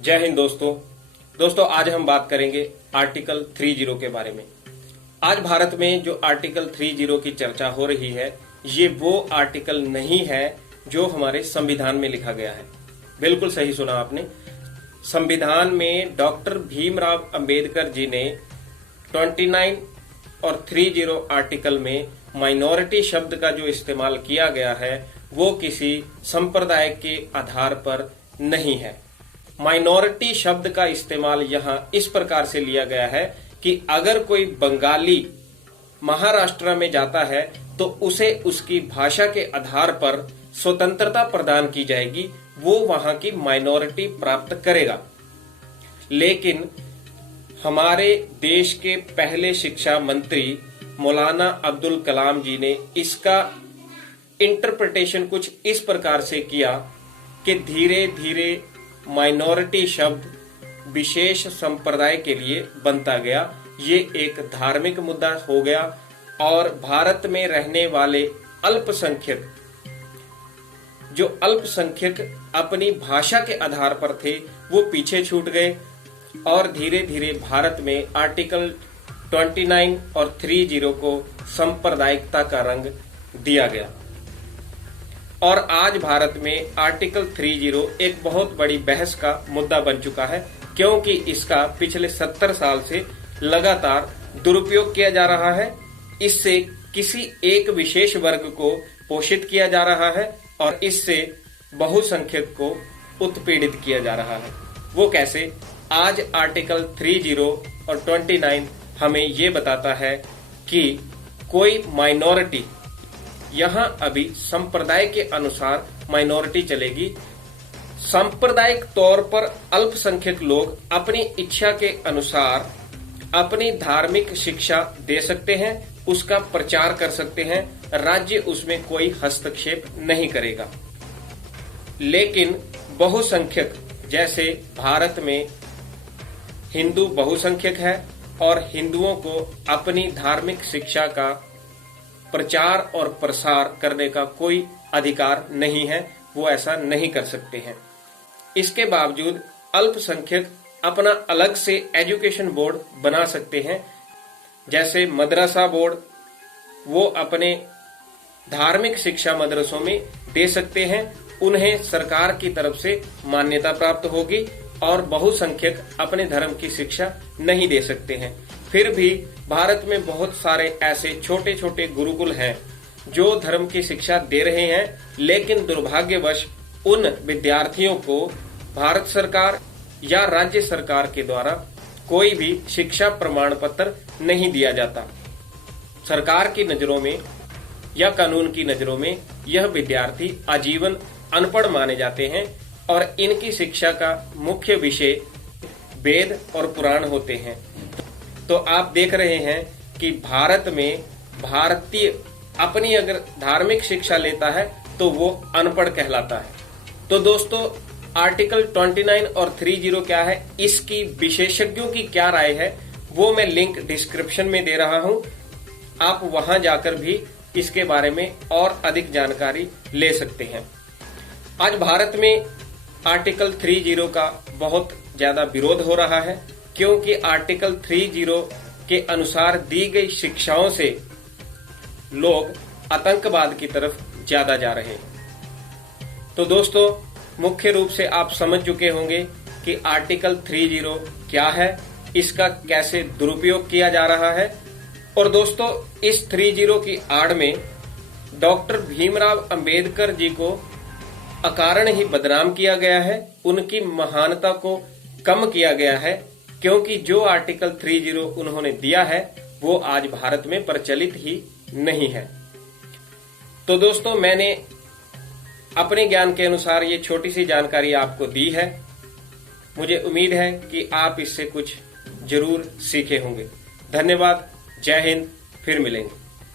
जय हिंद दोस्तों आज हम बात करेंगे आर्टिकल 30 के बारे में। आज भारत में जो आर्टिकल 30 की चर्चा हो रही है, ये वो आर्टिकल नहीं है जो हमारे संविधान में लिखा गया है। बिल्कुल सही सुना आपने। संविधान में डॉक्टर भीमराव अंबेडकर जी ने 29 और 30 आर्टिकल में माइनॉरिटी शब्द का जो इस्तेमाल किया गया है वो किसी संप्रदाय के आधार पर नहीं है। माइनॉरिटी शब्द का इस्तेमाल यहाँ इस प्रकार से लिया गया है कि अगर कोई बंगाली महाराष्ट्र में जाता है तो उसे उसकी भाषा के आधार पर स्वतंत्रता प्रदान की जाएगी, वो वहां की माइनॉरिटी प्राप्त करेगा। लेकिन हमारे देश के पहले शिक्षा मंत्री मौलाना अब्दुल कलाम जी ने इसका इंटरप्रिटेशन कुछ इस प्रकार से किया कि धीरे धीरे माइनॉरिटी शब्द विशेष संप्रदाय के लिए बनता गया। ये एक धार्मिक मुद्दा हो गया और भारत में रहने वाले अल्पसंख्यक अपनी भाषा के आधार पर थे, वो पीछे छूट गए और धीरे धीरे भारत में आर्टिकल 29 और 30 को सांप्रदायिकता का रंग दिया गया। और आज भारत में आर्टिकल 30 एक बहुत बड़ी बहस का मुद्दा बन चुका है, क्योंकि इसका पिछले 70 साल से लगातार दुरुपयोग किया जा रहा है। इससे किसी एक विशेष वर्ग को पोषित किया जा रहा है और इससे बहुसंख्यक को उत्पीड़ित किया जा रहा है। वो कैसे? आज आर्टिकल 30 और 29 हमें ये बताता है कि कोई माइनॉरिटी, यहाँ अभी संप्रदाय के अनुसार माइनॉरिटी चलेगी। सांप्रदायिक तौर पर अल्पसंख्यक लोग अपनी इच्छा के अनुसार अपनी धार्मिक शिक्षा दे सकते हैं, उसका प्रचार कर सकते हैं, राज्य उसमें कोई हस्तक्षेप नहीं करेगा। लेकिन बहुसंख्यक, जैसे भारत में हिंदू बहुसंख्यक है और हिंदुओं को अपनी धार्मिक शिक्षा का प्रचार और प्रसार करने का कोई अधिकार नहीं है, वो ऐसा नहीं कर सकते हैं। इसके बावजूद अल्पसंख्यक अपना अलग से एजुकेशन बोर्ड बना सकते हैं, जैसे मदरसा बोर्ड। वो अपने धार्मिक शिक्षा मदरसों में दे सकते हैं, उन्हें सरकार की तरफ से मान्यता प्राप्त होगी और बहुसंख्यक अपने धर्म की शिक्षा नहीं दे सकते हैं। फिर भी भारत में बहुत सारे ऐसे छोटे छोटे गुरुकुल हैं जो धर्म की शिक्षा दे रहे हैं, लेकिन दुर्भाग्यवश उन विद्यार्थियों को भारत सरकार या राज्य सरकार के द्वारा कोई भी शिक्षा प्रमाण पत्र नहीं दिया जाता। सरकार की नजरों में या कानून की नजरों में यह विद्यार्थी आजीवन अनपढ़ माने जाते हैं और इनकी शिक्षा का मुख्य विषय वेद और पुराण होते हैं। तो आप देख रहे हैं कि भारत में भारतीय अपनी अगर धार्मिक शिक्षा लेता है तो वो अनपढ़ कहलाता है। तो दोस्तों, आर्टिकल 29 और 30 क्या है, इसकी विशेषज्ञों की क्या राय है, वो मैं लिंक डिस्क्रिप्शन में दे रहा हूं। आप वहां जाकर भी इसके बारे में और अधिक जानकारी ले सकते हैं। आज भारत में आर्टिकल 30 का बहुत ज्यादा विरोध हो रहा है, क्योंकि आर्टिकल 30 के अनुसार दी गई शिक्षाओं से लोग आतंकवाद की तरफ ज्यादा जा रहे हैं। तो दोस्तों, मुख्य रूप से आप समझ चुके होंगे कि आर्टिकल 30 क्या है, इसका कैसे दुरुपयोग किया जा रहा है। और दोस्तों, इस 30 की आड़ में डॉक्टर भीमराव अंबेडकर जी को अकारण ही बदनाम किया गया है, उनकी महानता को कम किया गया है, क्योंकि जो आर्टिकल 30 उन्होंने दिया है वो आज भारत में प्रचलित ही नहीं है। तो दोस्तों, मैंने अपने ज्ञान के अनुसार ये छोटी सी जानकारी आपको दी है। मुझे उम्मीद है कि आप इससे कुछ जरूर सीखे होंगे। धन्यवाद। जय हिंद। फिर मिलेंगे।